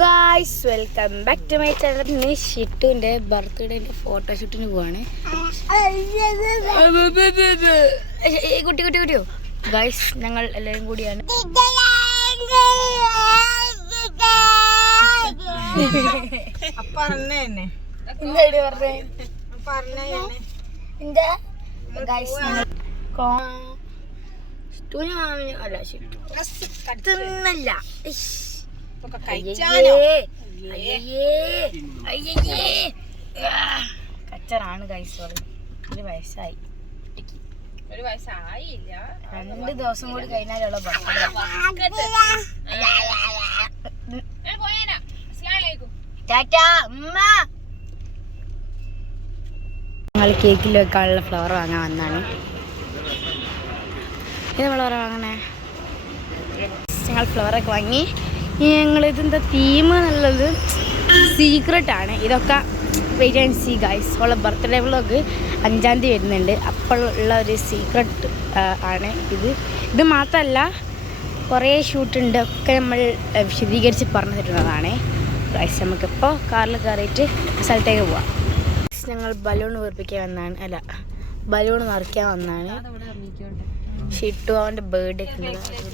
Guys welcome back to my channel ഇന്ന് ഷിട്ടുവിന്റെ ബർത്ത്ഡേന്റെ ഫോട്ടോഷൂട്ടിന് പോവാണ്. കുട്ടി കുട്ടി കുട്ടിയോ? ഗായ്സ് ഞങ്ങൾ എല്ലാവരും കൂടിയാണ്. എന്താ? ഗായ്സ് ഞങ്ങൾ അല്ല ഷിട്ടു തിന്നല്ല. ഇഷ്. കഴിച്ചാലോ. കച്ചറാണ് ഗൈസ് ഒരു വയസ്സായി. ഒരു വയസ്സായില്ല. രണ്ട് ദിവസം കൂടി കഴിഞ്ഞാലുള്ള ഞങ്ങൾ കേക്കിൽ വെക്കാനുള്ള ഫ്ലവർ വാങ്ങാൻ വന്നാണ്. ഏത് ഫ്ലവർ വാങ്ങണേ ഞങ്ങൾ ഫ്ലവറൊക്കെ വാങ്ങി ഞങ്ങൾ ഇതെന്താ തീം എന്നുള്ളത് സീക്രട്ട് ആണ്. ഇതൊക്കെ വെയിറ്റ് ആൻഡ് സീ ഗൈസ് ഉള്ള ബർത്ത്ഡേ വ്ളോഗ് അഞ്ചാം തീയതി വരുന്നുണ്ട്. അപ്പോഴുള്ള ഒരു സീക്രട്ട് ആണ് ഇത്. ഇത് മാത്രമല്ല കുറേ ഷൂട്ടുണ്ട് ഒക്കെ നമ്മൾ വിശദീകരിച്ച് പറഞ്ഞു തരുന്നതാണ്. ഗൈസ് നമുക്കിപ്പോൾ കാറിൽ കയറിയിട്ട് സ്ഥലത്തേക്ക് പോവാം. ഞങ്ങൾ ബലൂൺ വീർപ്പിക്കാൻ വന്നാണ്. അല്ല ബലൂൺ നിറയ്ക്കാൻ വന്നാണ്. ഷിട്ടു അവന്റെ ബർത്ത്ഡേ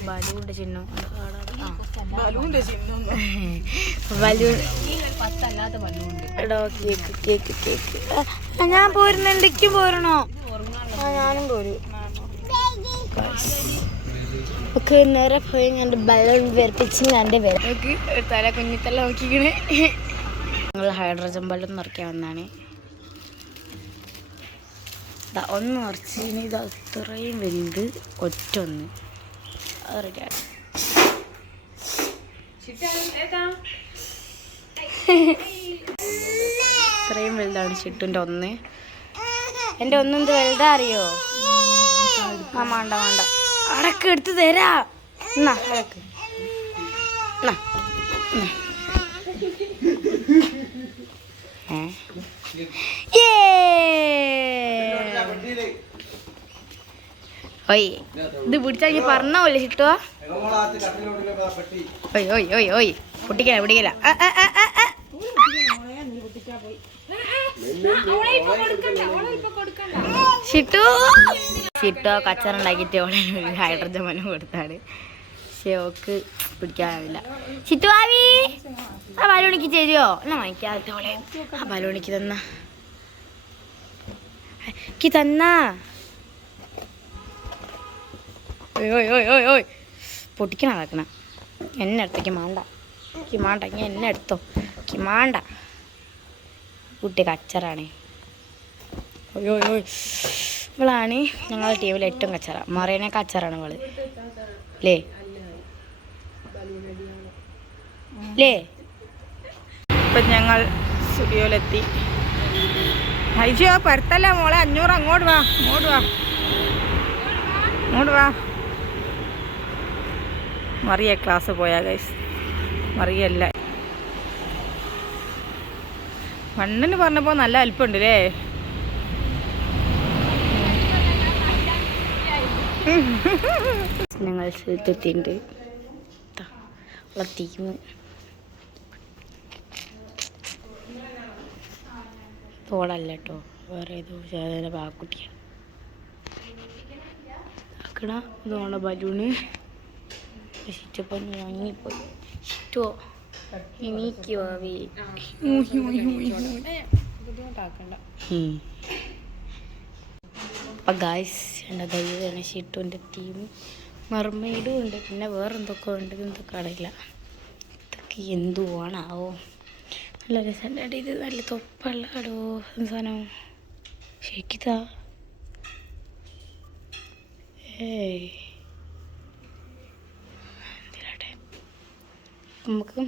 ബലൂണിന്റെ ചിഹ്നം. ബലൂൺ പത്തല്ലാത്ത ബലൂണ്ട് എടോ കേക്ക് കേക്ക് കേക്ക് ആ, ഞാൻ പോരുന്നുണ്ട് എനിക്ക് പോരണോ? ആ ഞാനും പോരു. ഒക്കെ നേരെ പോയി ഞാൻ ബലൂൺ വരപ്പിച്ച് ഞാൻ നോക്ക് തല കുഞ്ഞിത്തല നോക്കിക്കണേ. ഞങ്ങൾ ഹൈഡ്രജൻ ബലൂൺ നിറയ്ക്കാൻ വന്നാണ്. ഒന്ന് നിറച്ച് ഇനി ഇത് അത്രയും വലുത് ഒറ്റ ഒന്ന്. അത് റെഡിയാണ് ഇത്രയും വലുതാണ് ചിട്ടുന്റെ ഒന്ന്. എന്റെ ഒന്നെന്ത് വലുതാ അറിയോ? ആ വേണ്ട വേണ്ട അടക്ക് എടുത്ത് തരാ. എന്നാ അടക്ക്. ഏ? ഓയ്. ഇത് പിടിച്ചാൽ നീ പറഞ്ഞ പോലെ കിട്ടുക ഒയ് ഒയ് ഒയ് ഒയ് പൊട്ടിക്കല പിടിക്കല. ഷിട്ടു. ഷിട്ടോ കച്ചറ ഉണ്ടാക്കിട്ട് ഓളെ ഹൈഡ്രജൻ മനം കൊടുത്താണ്. പക്ഷെ ഓക്ക് പിടിക്കാനാവില്ല. ഷിട്ടു ആവി. ആ ബലൂണിക്ക് ചെയ്തോ എന്നാ വാങ്ങിക്കാതെ ഓളെ ആ ബലൂണിക്ക് തന്ന. തന്നാ. ഓയ് ഓയ് ഓയ് ഓയ് ഓയ്. എന്നെ എടുത്തേക്ക് കിമാണ്ട. കിമാണ്ട മാണ്ട ഇനി എന്നെ എടുത്തോ? കിമാണ്ട. മാണ്ട കുട്ടി കച്ചറാണ്. ഓയ് ഓയ് ഓയ്. ഇവളാണ് ഞങ്ങളുടെ ടീമിൽ ഏറ്റവും കച്ചറ. മറിയനെ കച്ചറാണ് ഇവൾ. ലേ ലേ ഇപ്പൊ ഞങ്ങൾ സ്റ്റുഡിയോയിലെത്തി. അയ്യോ പരുത്തല്ല മോളെ? അഞ്ഞൂറ് അങ്ങോട്ട് വാ. അങ്ങോട്ട് വാ. അങ്ങോട്ട് വാ. മറിയ ക്ലാസ് പോയാ ഗൈസ് മറിയല്ല. മണ്ണിന് പറഞ്ഞപ്പോൾ നല്ല അല്പമുണ്ട് അല്ലേ ഞങ്ങൾ ഉള്ള ടീം തോളല്ല കേട്ടോ വേറെ ഏതോ ശാഖയുടെ പാക്കുട്ടിയാണ് ബലൂണ്. ഇഷ്ടപ്പം വാങ്ങിപ്പോയി ഇഷ്ടോ എനിക്ക് ബുദ്ധിമുട്ടാക്കണ്ട അപ്പം ഗായ്സ് എന്റെ ദൈവമാണ് ഷിട്ടുവിന്റെ ടീം മർമെയ്ഡും ഉണ്ട് പിന്നെ വേറെ എന്തൊക്കെ ഉണ്ട് എന്തൊക്കെ അറിയില്ല. ഇതൊക്കെ എന്തുവാണാവോ. നല്ല രസമുണ്ട് ഇത് നല്ല തൊപ്പുള്ളടോ സാധനം. ശരിക്കിതാ. ഏയ്. നമുക്ക്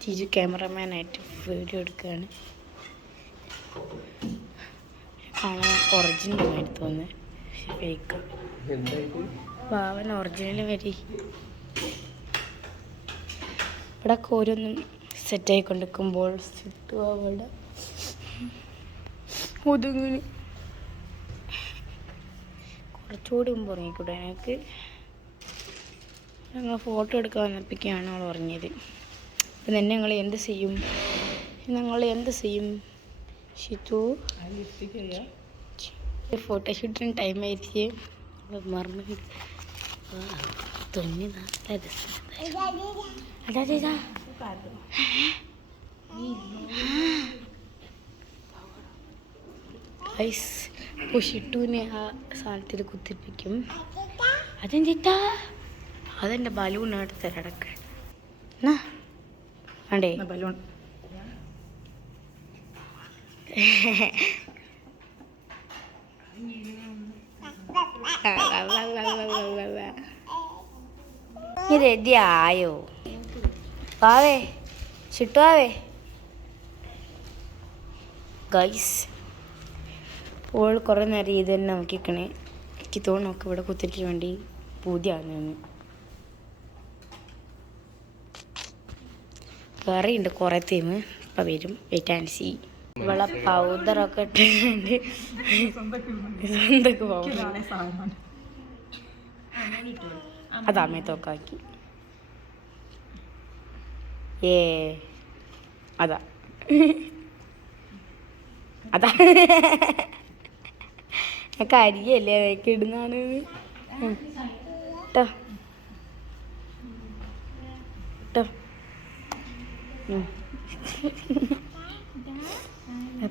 ജിജു ക്യാമറമാനായിട്ട് വീഡിയോ എടുക്കുകയാണ്. കാണാൻ ഒറിജിനൽ ആയിട്ട് തോന്നുന്നത് ഫേക്ക് പാവൻ ഒറിജിനൽ വരി. ഇവിടെ ഓരോന്നും സെറ്റായി കൊണ്ടിരിക്കുമ്പോൾ സിട്ടു അവിടെ ഒതുങ്ങി കുറച്ചുകൂടി മുമ്പ് ഉറങ്ങിക്കൂടെ എനിക്ക്? ഞങ്ങൾ ഫോട്ടോ എടുക്കാൻ വന്നപ്പോഴേക്കാണ് അവൾ പറഞ്ഞത്. അപ്പം തന്നെ ഞങ്ങൾ എന്ത് ചെയ്യും? ഞങ്ങൾ എന്ത് ചെയ്യും? ഷിത്തു? ഫോട്ടോഷൂട്ടിന് ടൈം ആയിരിക്കും മറന്നു തുന്നി ഐസ് ഷിട്ടുവിനെ ആ സാധനത്തിൽ കുത്തിപ്പിക്കും. അതെന്തിട്ടാ അതെന്റെ ബലൂൺ എടുത്ത് തരടക്ക് വേണ്ടേ ബലൂൺ നീ റെഡി ആയോ? വാവേ ചിട്ടുവാവേ. ഗൈസ് ഓൾ കുറേ നേരം ഇത് തന്നെ നോക്കിക്കണേ. എനിക്ക് തോന്നുന്നു ഒക്കെ ഇവിടെ കുത്തിരിക്കാൻ വേണ്ടി പൂതിയാകുന്നു വേറെ ഉണ്ട് കുറേ തീം ഇപ്പം വരും. വെയിറ്റ് ആൻഡ് സി ഇവിടെ പൗഡറൊക്കെ ഇട്ടിട്ടുണ്ട്. സ്വന്തക്ക് പൗഡർ അത് അമ്മയത്തൊക്കെ ആക്കി. ഏ അതാ. അതാ. കരിയല്ലേ ഇടുന്നാണ് കേട്ടോ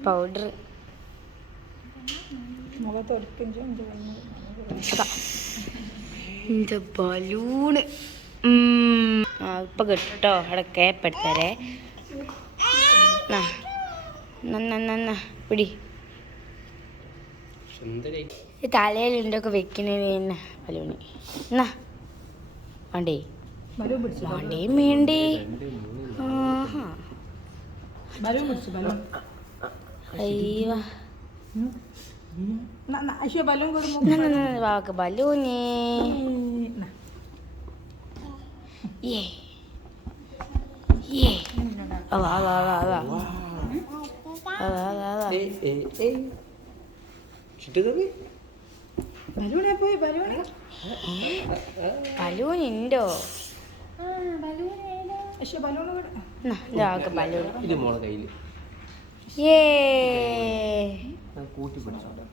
പൗഡർ ബലൂണ് ഇപ്പൊ കിട്ടോ അവിടെ കേപ്പെടുത്തരേ പിടി. ഈ തലയിൽ ഉണ്ടൊക്കെ വെക്കണേ തന്നെ ബലൂണ് എന്നാ വേണ്ടേ. വേണ്ടേ വേണ്ടേ. ആ. ബലൂൺ പിടിച്ചു ബലൂൺ? അയ്യോ വാക്ക് ബലൂനെ. ഏ ഏ വാ വാ വാ വാ. ബലൂനുണ്ടോ ബലൂൺ ഇത് കൂട്ടി പിടിച്ചോട്ടെ.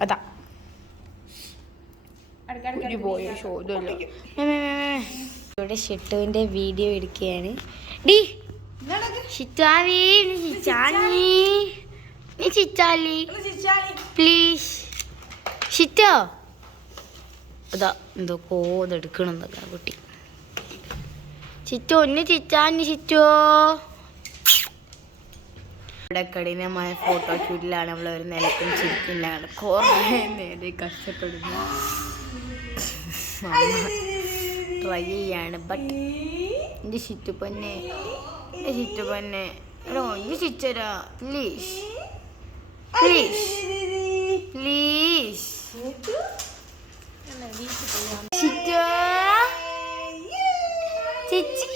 അതാ. ഇവിടെ ഷിട്ടുവിന്റെ വീഡിയോ എടുക്കുകയാണ്. ഡി. നീ പ്ലീസ്. ഷിറ്റോ? അതാ എന്തോ കോതെടുക്കണം എന്നൊക്കെ കുട്ടി. ചിറ്റോ ഒന്ന് ചിച്ചാനി ചിറ്റോ. ഇവിടെ കഠിനമായ ഫോട്ടോ ഷൂട്ടിലാണ് നമ്മൾ ഒരു നിലക്കും ചിരിക്കില്ലാണ് കുറേ നേരെ കഷ്ടപ്പെടുന്നു. ട്രൈ ചെയ്യാണ്. ബട്ട് എന്റെ ചിറ്റു പൊന്നെ എന്റെ ചിറ്റു പൊന്നെ. എടോ ഒന്ന് ചിച്ചരാ പ്ലീസ് പ്ലീസ് പ്ലീസ് ചിറ്റോ. ചിച്ചി.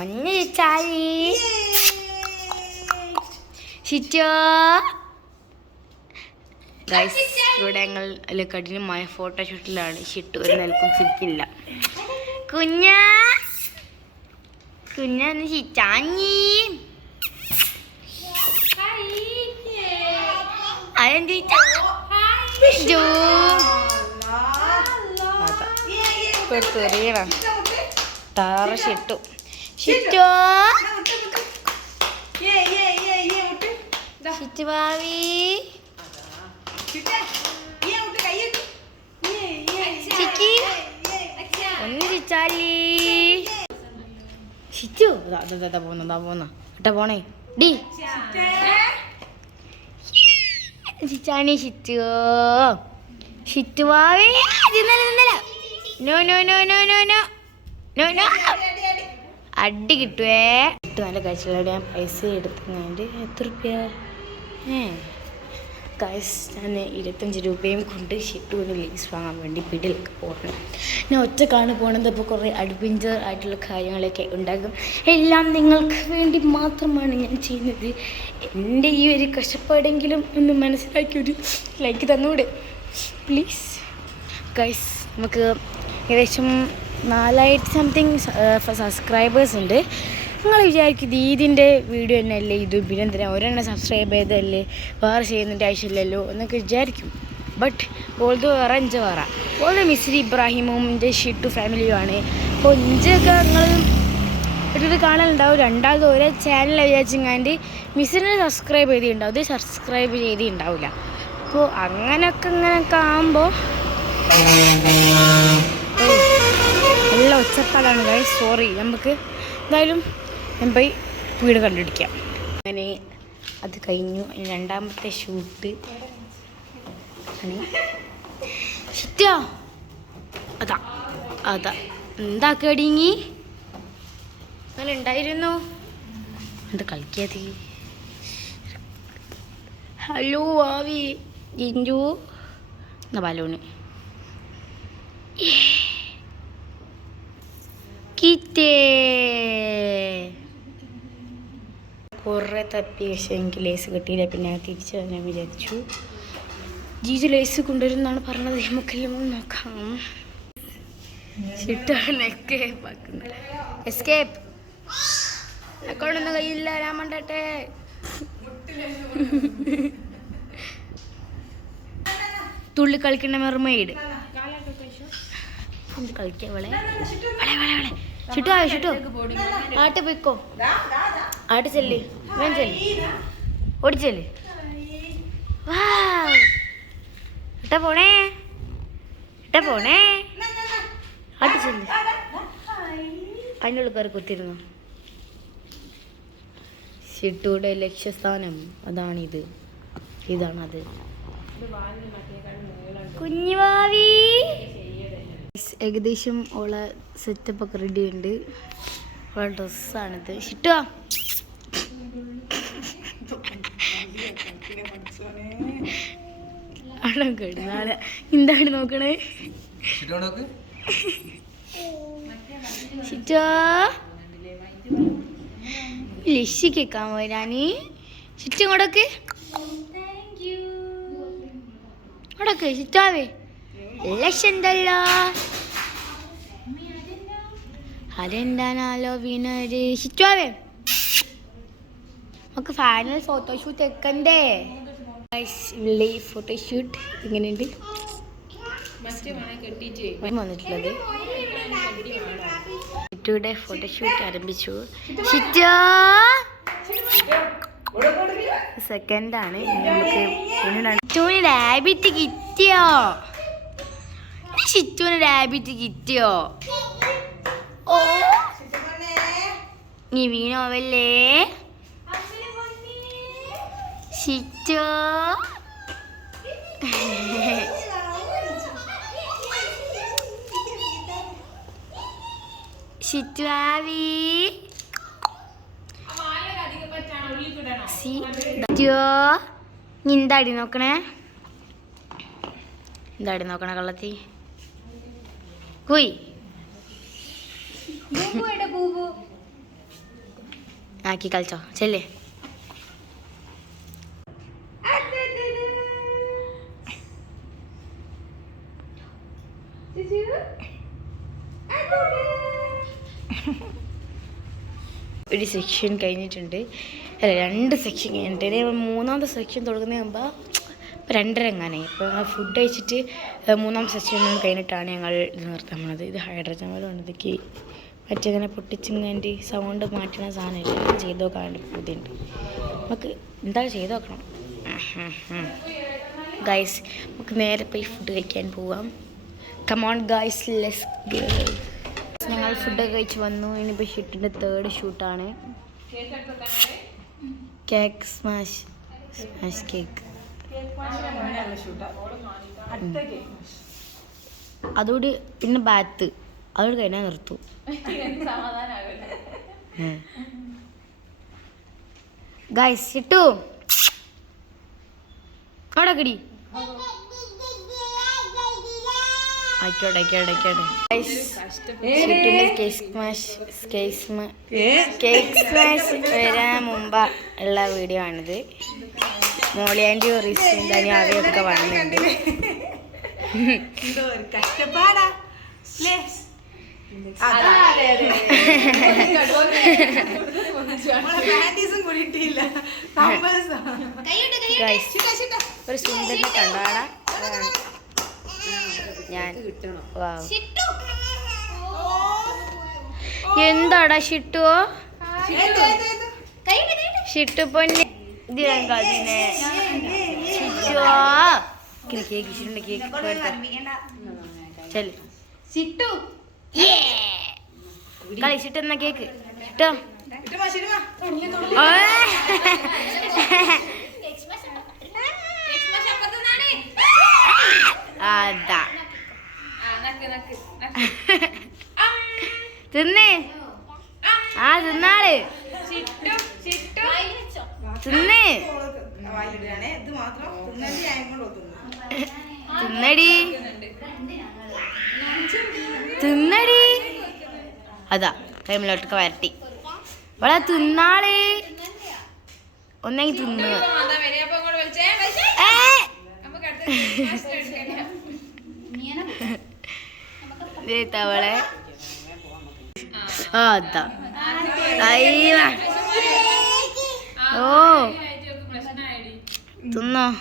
ഒന്ന് ചിച്ചായി ചിറ്റോ ഗൈസ് ഇവിടെ ഞങ്ങൾ കഠിനമായ ഫോട്ടോഷൂട്ടിലാണ് ഷിട്ടു ഒരു നിലക്കും ചിരിക്കില്ല കുഞ്ഞ. കുഞ്ഞന്ന് ചിച്ചാഞ്ഞി അതെന്താ ഷിട്ടു ഷിറ്റോ ഷിറ്റു ഭാവി. ചിക്കി. ഒന്ന് ചിച്ചാലി. ഷിറ്റു പോണേ. ഡി. ചിച്ചാണി ഷിറ്റു ഷിറ്റു ഇന്നലെ ഇന്നലെ. No no no no no no no അടി കിട്ടുവേ. കിട്ടു നല്ല കഴിച്ചുള്ള ഞാൻ പൈസ എടുത്തുങ്ങാണ്ട് എത്ര റുപ്യ? ഞാൻ ഇരുപത്തഞ്ച് രൂപയും കൊണ്ട് ഷിട്ടുവിന് ലേസ് വാങ്ങാൻ വേണ്ടി പിടിയിലൊക്കെ പോകണം. ഞാൻ ഒറ്റക്കാണ് പോകണത് അപ്പോൾ കുറേ അഡ്വഞ്ചർ ആയിട്ടുള്ള കാര്യങ്ങളൊക്കെ ഉണ്ടാകും. എല്ലാം നിങ്ങൾക്ക് വേണ്ടി മാത്രമാണ് ഞാൻ ചെയ്യുന്നത്. എന്റെ ഈ ഒരു കഷ്ടപ്പാടെങ്കിലും ഒന്ന് മനസ്സിലാക്കി ഒരു ലൈക്ക് തന്നൂടെ? പ്ലീസ് ഗൈസ് നമുക്ക് ഏകദേശം നാലായിരത്തി സംതിങ് സബ്സ്ക്രൈബേഴ്സ് ഉണ്ട്. നിങ്ങൾ വിചാരിക്കും ദീദിന്റെ വീഡിയോ തന്നെയല്ലേ ഇത് പിന്നെ ഒരെണ്ണം സബ്സ്ക്രൈബ് ചെയ്തല്ലേ വേറെ ചെയ്യുന്നതിന്റെ ആവശ്യമില്ലല്ലോ എന്നൊക്കെ വിചാരിക്കും. ബട്ട് ഓൾത് വേറെ അഞ്ച് വേറെ. ഓൾത് മിസ്രി ഇബ്രാഹിമും എന്റെ ഷിട്ടു ഫാമിലിയുമാണ് അപ്പോൾ ഇഞ്ചൊക്കെ നിങ്ങൾ ഇട്ടിട്ട് കാണലുണ്ടാവും. രണ്ടാമത് ഒരേ ചാനൽ വിചാരിച്ചെങ്ങാണ്ട് മിസ്സിനെ സബ്സ്ക്രൈബ് ചെയ്തിട്ടുണ്ടാവും. അത് സബ്സ്ക്രൈബ് ചെയ്തിട്ടുണ്ടാവില്ല. അപ്പോൾ അങ്ങനെയൊക്കെ ഇങ്ങനെയൊക്കെ ആകുമ്പോൾ നല്ല ഒച്ചപ്പാടാണ്. ഗൈസ് സോറി നമുക്ക് എന്തായാലും ഞാൻ പോയി വീട് കണ്ടുപിടിക്കാം. അങ്ങനെ അത് കഴിഞ്ഞു. രണ്ടാമത്തെ ഷൂട്ട് ഷിറ്റോ അതാ അതാ. എന്താ കേടിങ്ങി അങ്ങനെ ഉണ്ടായിരുന്നു. എന്ത് കളിക്കാത്? ഹലോ ആവി. ജിഞ്ചു. എന്നാ ബലൂണ്. കിറ്റേ കുറേ തപ്പി പക്ഷേ എനിക്ക് ലേസ് കിട്ടിയില്ല. പിന്നെ ഞാൻ തിരിച്ചു ഞാൻ വിചാരിച്ചു. ജീജു ലേസ് കൊണ്ടുവരുന്നാണ് പറഞ്ഞത്. നമുക്കെല്ലാം നോക്കാം. ചിട്ടാണ് എസ്കേപ്പ് അക്കൗണ്ടൊന്നും കയ്യില്ല രാമണ്ടട്ടെ മണ്ടട്ടെ തുള്ളി കളിക്കുന്ന മെർമെയ്ഡ് എന്ത് കളിക്കാ അവളെ. വളെ വളെ വളെ ചുട്ടു ആയോ ചുട്ടു. ആട്ട് പോയിക്കോ. ആട്ട് ചെല്ലി. വേൻ ചെല്ലി. ഓടിച്ചെല്ല് ഇട്ട പോണേ. ഇട്ട പോണേ. ആട്ട് ചെല്ലി. അതിനുള്ളിൽ കയറി കുത്തിരുന്നു. ഷിട്ടുയുടെ ലക്ഷ്യസ്ഥാനം. അതാണിത്. ഇതാണത്. കുഞ്ഞുവാവി. ഏകദേശം ഓളെ സെറ്റപ്പ് ഒക്കെ റെഡി ഉണ്ട്. ഓളെ ഡ്രസ്സാണിത് ഇഷ്ടോ? അവിടെ കിടന്നാളെ എന്താണ് നോക്കണേ? ഷിറ്റാ ലസ്സി കേൾക്കാൻ പോരാനി ഷിറ്റ ഇങ്ങോട്ടൊക്കെ? ചുറ്റാവേ ലക്ഷ ലക്ഷണ്ടല്ലോ അതെന്താണാലോ വിനര് ഷിറ്റാവേ നമുക്ക് ഫൈനൽ ഫോട്ടോഷൂട്ട് വെക്കണ്ടേ? ഫോട്ടോഷൂട്ട് ഇങ്ങനെയുണ്ട് വന്നിട്ടുള്ളത്. ഷിറ്റുയുടെ ഫോട്ടോഷൂട്ട് ആരംഭിച്ചു. ഷിറ്റു? സെക്കൻഡ് ആണ്. ഇനി നമുക്ക് ഷിറ്റുവിന് റാബിറ്റ് കിട്ടിയോ? ഷിറ്റുവിന് റാബിറ്റ് കിട്ടിയോ ഓ നീ വീണോവല്ലേ ശിച്ചോ? ഷിറ്റു ആവി. ഷിറ്റു നീ എന്താടി നോക്കണേ? എന്താടി നോക്കണേ കള്ളത്തി? കുയ് ആക്കി കളിച്ചോ ചെല്ലേ ഒരു സെക്ഷൻ കഴിഞ്ഞിട്ടുണ്ട്. അല്ല രണ്ട് സെക്ഷൻ കഴിഞ്ഞിട്ട് മൂന്നാമത്തെ സെക്ഷൻ തുടങ്ങുന്നതാകുമ്പോൾ ഇപ്പം രണ്ടര എങ്ങാനേ ഇപ്പോൾ ഞങ്ങൾ ഫുഡ് കഴിച്ചിട്ട് മൂന്നാം സെക്ഷൻ കഴിഞ്ഞിട്ടാണ് ഞങ്ങൾ ഇത് നിർത്താൻ പോണത്. ഇത് ഹൈഡ്രജൻ വെള്ളം ഇതൊക്കെ മറ്റേങ്ങനെ പൊട്ടിച്ചിങ്ങനെ സൗണ്ട് മാറ്റണ സാധനമില്ല ചെയ്ത് നോക്കാൻ പൂതിയുണ്ട് നമുക്ക് എന്തായാലും ചെയ്ത് നോക്കണം. ഗൈസ് നമുക്ക് നേരെ പോയി ഫുഡ് കഴിക്കാൻ പോവാം. കമോൺ ഗൈസ് ലെസ് ഞങ്ങൾ ഫുഡ് കഴിച്ച് വന്നു. ഇനിയിപ്പോൾ ഷൂട്ടിന്റെ തേർഡ് ഷൂട്ടാണ് കേക്ക് സ്മാഷ് സ്മാഷ് കേക്ക് അതോട് പിന്നെ ബാത്ത് അതോട് കഴിഞ്ഞാൽ നിർത്തും. ഗൈസ് ഇട്ടു. അവിടെ കിടി ആയിക്കോട്ടെ ആയിക്കോട്ടെ. ആയിക്കോട്ടെ ഷിട്ടുവിന്റെ കേക്ക് സ്മാഷ് കേക്ക് സ്മാ കേക്ക് സ്മാഷ് വരാൻ മുമ്പ് ഉള്ള വീഡിയോ ആണിത്. മോളി മോളിയാന്റെ റിസും തന്നെ അവയൊക്കെ വന്നിട്ടുണ്ട്. Guys, ഒരു സുന്ദരനെ കണ്ടാടാ ഞാൻ എന്താടാ ഷിട്ടുവോ ഷിട്ടു പൊന്നെ ഇതിനെ ഞാൻ കേക്ക് കേക്ക് കേക്ക് ചെല്ലു കളി ഷിട്ട് എന്നാ കേക്ക് ഷിട്ടോ അതാ. തിന്നേ. ആ തിന്നാൾ. തിന്നേ. തിന്നടി. തിന്നടി. അതാ കൈമിലോട്ടൊക്കെ വരട്ടി. ഇവിടെ തിന്നാൾ. ഒന്നെങ്കിൽ തിന്നു. തവളെ. ആ അതാ. ഓ. തിന്നോ.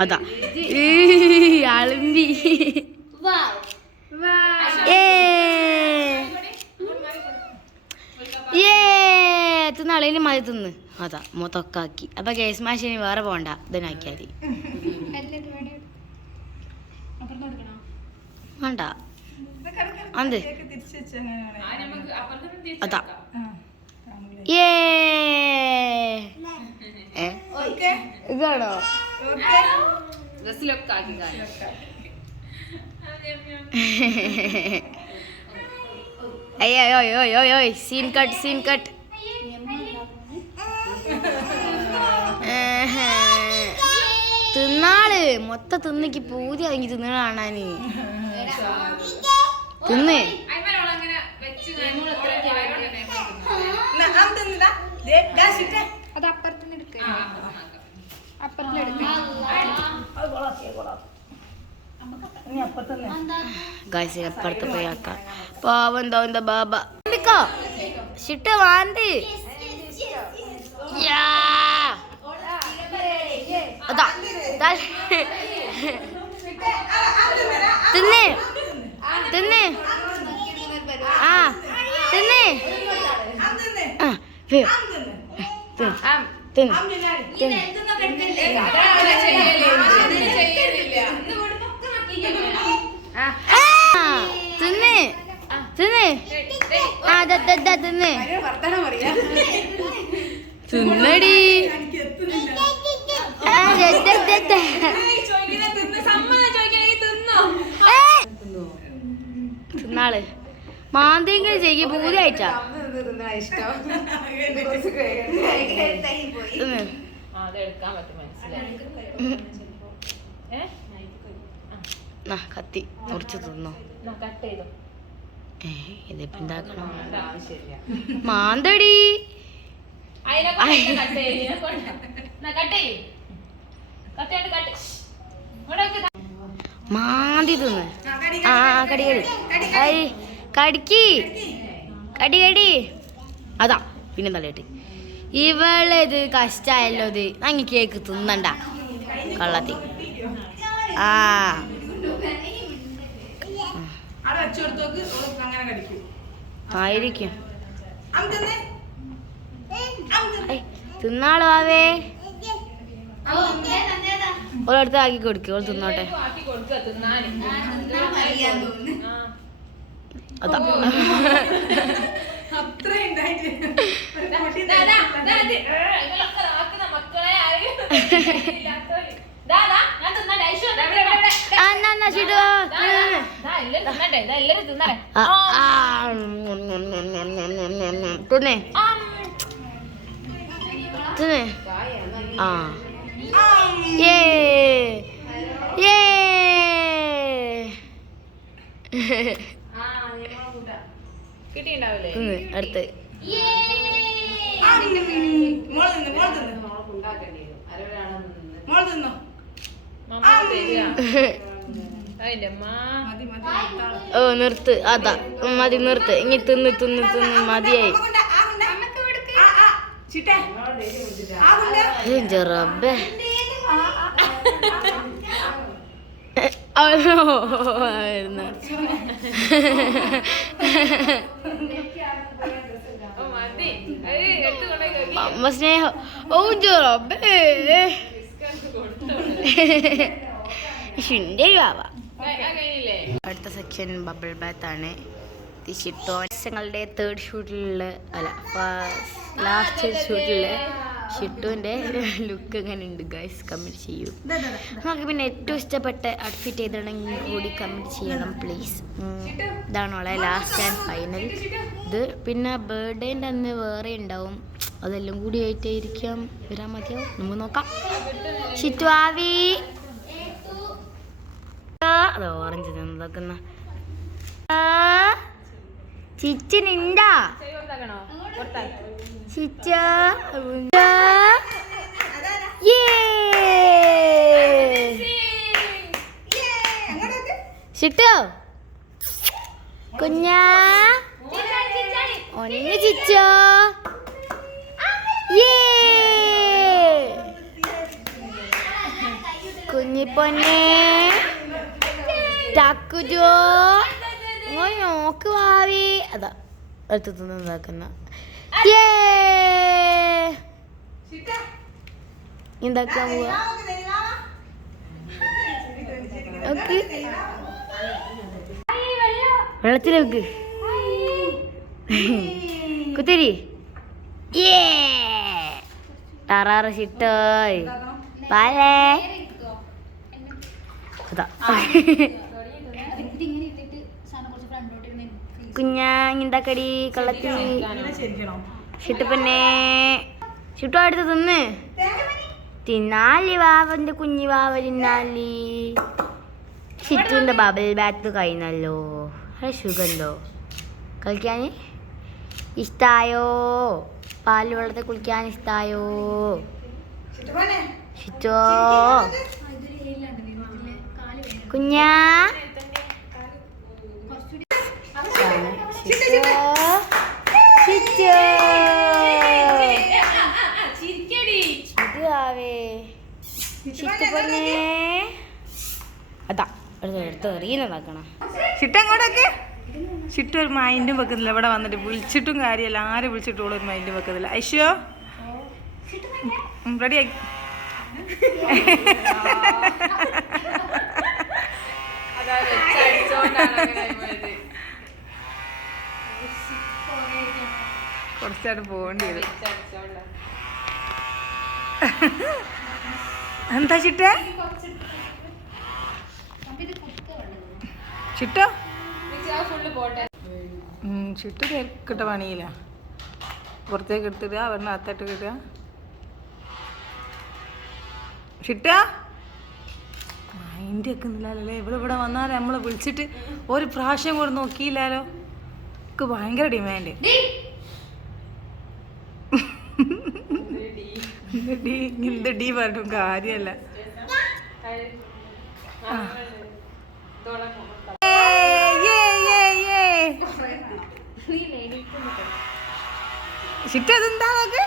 അതാ. ഈ അളുമ്പി ഏ ഏ തിന്നാളേന് മതി തിന്ന്. അതാ മൊത്തൊക്കാക്കി അപ്പൊ കേസ് മാഷിനി വേറെ പോണ്ട. ഇതിനാക്കിയാൽ വേണ്ട. എന്ത് അതാ. ഏ? ഇതാണോ? അയ്യോ അയ്യോ അയ്യോ അയ്യോ. Scene cut scene cut. തിന്നാൾ മൊത്ത തിന്നിക്ക് പൂതി അതെങ്കിൽ തിന്നണ കാണാന്. തിന്ന്. അത് അപ്പുറത്തുനിന്ന് അപ്പുറത്തുനിന്ന് അപ്പുറത്ത് പോയി ആക്കാം. പാവം എന്താ എന്താ ബാബ. പിക്കോ ഷിട്ട് വാന്ത്. യാ. അതാ. തിന്നേ തിന്നേ ആ തിന്നേ ആ തിന്നേ തിന്നേ ആ തന്നെ തന്നെ തിന്നാൾ. മാന്തെങ്കിലും ചെയ്യ പൂതി അയച്ചാ കത്തി. മുറിച്ച് തിന്നോ. ഇതിപ്പോ എന്താക്കണം? മാന്തടി. കട്ട് ചെയ്യും. മാന്തി തിന്ന്. ആ ആ, കടി കടി ഐ കടിക്ക്. കടി. കടി അതാ പിന്നെ തലയിട്ട് ഇവളേത് കഷ്ടായല്ലോ ഇത്. അങ്ങ് കേക്ക് തിന്നണ്ട. കള്ളത്തി. ആ. ആയിരിക്കും. തിന്നാളോ ആവേ ഓളടുത്ത് ആക്കി കൊടുക്കും ഓൾ തിന്നോട്ടെ. തിന്നേ. തിന്നേ. ആ. Yeay. ഏ അടുത്ത്. ഓ നിർത്ത്. അതാ. മതി നിർത്ത്. ഇങ്ങനെ തിന്ന് തിന്ന് തിന്ന് മതിയായി. റബ്ബേ. ആയിരുന്നു. അമ്മ സ്നേഹം. ഓ എന്റെ റബ്ബേ. ശുണ്ടരി ബാബ കഴിഞ്ഞില്ലേ അടുത്ത സെക്ഷൻ ബബിൾ ബാത്ത് ആണ്. ഷിട്ടോ ഞങ്ങളുടെ തേർഡ് ഷൂട്ടിലുള്ള അല്ല ലാസ്റ്റ് ഷൂട്ടിലുള്ള ഷിട്ടുവിന്റെ ലുക്ക് എങ്ങനെ ഉണ്ട് ഗൈസ് കമന്റ് ചെയ്യൂ. നമുക്ക് പിന്നെ ഏറ്റവും ഇഷ്ടപ്പെട്ട ഔട്ട്ഫിറ്റ് ചെയ്തിട്ടുണ്ടെങ്കിൽ കൂടി കമന്റ് ചെയ്യണം പ്ലീസ് ഇതാണോളെ ലാസ്റ്റ് ആൻഡ് ഫൈനൽ ഇത് പിന്നെ ബർത്ത്ഡേന്റെ അന്ന് വേറെ ഉണ്ടാവും. അതെല്ലാം കൂടി ആയിട്ടായിരിക്കാം. വരാൻ മതിയാവും നമുക്ക് നോക്കാം. ഷിറ്റു ആവി. അത് ഓറഞ്ച് നിന്നതാക്കുന്ന പുറത്താക്കണോ പുറത്താക്കി ചിച്ച. അങ്ങോട്ട് കുഞ്ഞാ? ഒന്ന് ചിച്ചോ? കുഞ്ഞിപ്പൊന്നെ. ടക്കുജോ ഓയ് നോക്ക് ഭാവി അതാ അടുത്ത് തിന്നാക്കുന്ന ചിട്ടേ. എന്താക്കാൻ പോവാ. ഓക്കെ വെള്ളത്തിൽ വെക്ക് കുത്തിരി ഏ ടറാറ് ചിട്ടോയ് പാലേ അതാ കുഞ്ഞാ ഇണ്ടാക്കടി കള്ളത്തി? ഷിട്ടുപ്പന്നെ ഷിട്ടു അടുത്ത് തിന്ന്. തിന്നാലി വാവന്റെ കുഞ്ഞി വാവ തിന്നാലി. ഷിറ്റുവിന്റെ ബബിൾ ബാത്ത് കഴിഞ്ഞല്ലോ. അത് സുഗന്ധോ കളിക്കാൻ ഇഷ്ടായോ? പാൽ വെള്ളത്തിൽ കുളിക്കാൻ ഇഷ്ടായോ. ഷിറ്റോ കുഞ്ഞാ ഷിറ്റുപൊന്നെ അതാ എടുത്ത് എറിയുന്നതാക്കണം ചിട്ട അങ്ങോട്ടൊക്കെ ചിട്ട ഒരു മൈൻഡും വെക്കുന്നില്ല ഇവിടെ വന്നിട്ട് വിളിച്ചിട്ടും കാര്യമല്ല ആരും വിളിച്ചിട്ടും ഒരു മൈൻഡും വെക്കുന്നില്ല ഐശ്വോ റെഡി ആയി അതാ കുറച്ചായിട്ട് പോകേണ്ടി വരും എന്താ ചിട്ടേ? ചിട്ടോ? ചുട്ട് കിട്ട പണിയില്ല. പുറത്തേക്ക് എടുത്തിടുക അവരുടെ അകത്തോട്ട് കിട്ടുക ചിട്ട? മൈൻഡ് വെക്കുന്നില്ലല്ലേ ഇവിടെ ഇവിടെ വന്നാൽ നമ്മളെ വിളിച്ചിട്ട് ഒരു പ്രാവശ്യം കൂടെ നോക്കിയില്ലാലോ എനിക്ക് ഭയങ്കര ഡിമാൻഡ് ഡി ഇങ്ങനത്തെ ഡി പറഞ്ഞിട്ടും കാര്യമല്ല അതെന്താ നോക്ക്?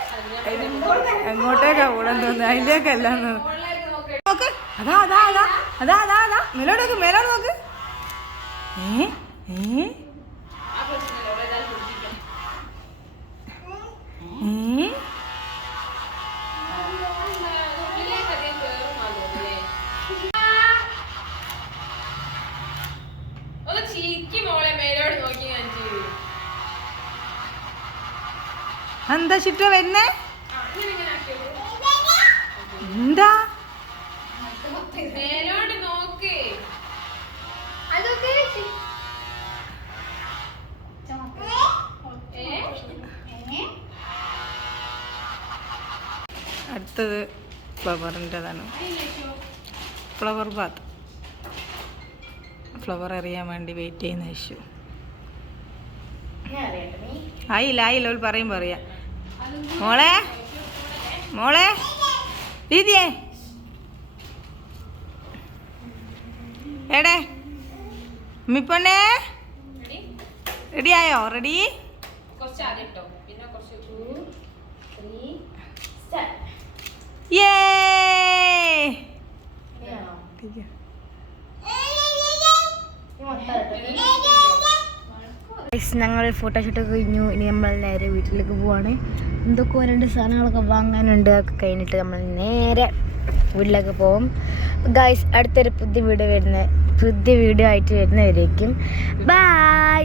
എങ്ങോട്ടേക്കാ ഓടാൻ തോന്നുന്നു. അതിന്റെയൊക്കെ എല്ലാം നോക്ക്. അതാ അതാ അതാ. അതാ അതാ അതാ. മേലോട്ട് നോക്ക് മേലോട്ട് നോക്ക്. ഏ ഏ. എന്താ? ചിട്ട വരുന്നേ എന്താ അടുത്തത് ഫ്ലവറിന്റെതാണ്. ഫ്ലവർ ബാത്ത്. ഫ്ലവർ അറിയാൻ വേണ്ടി വെയിറ്റ് ചെയ്യുന്ന ഇഷ്യൂ ആയില്ല ആയില്ല ഒരു പറയും പറയാ. മോളെ? മോളെ? ദീദിയേ? എടേ ഉമ്മിപ്പൊണ്ണേ റെഡി? ആയോ റെഡി കുറച്ച് ആദ്യം ഇട്ടോ പിന്നെ കുറച്ച് യേ ഞങ്ങൾ ഫോട്ടോഷൂട്ട് കഴിഞ്ഞു. ഇനി നമ്മൾ നേരെ വീട്ടിലേക്ക് പോവാണ്. എന്തൊക്കെ രണ്ട് സാധനങ്ങളൊക്കെ വാങ്ങാനുണ്ട് അതൊക്കെ കഴിഞ്ഞിട്ട് നമ്മൾ നേരെ വീട്ടിലേക്ക് പോകും ഗൈസ് അടുത്തൊരു പുതിയ വീഡിയോ വരുന്ന പുതിയ വീഡിയോ ആയിട്ട് വരുന്നവരേക്കും. ബൈ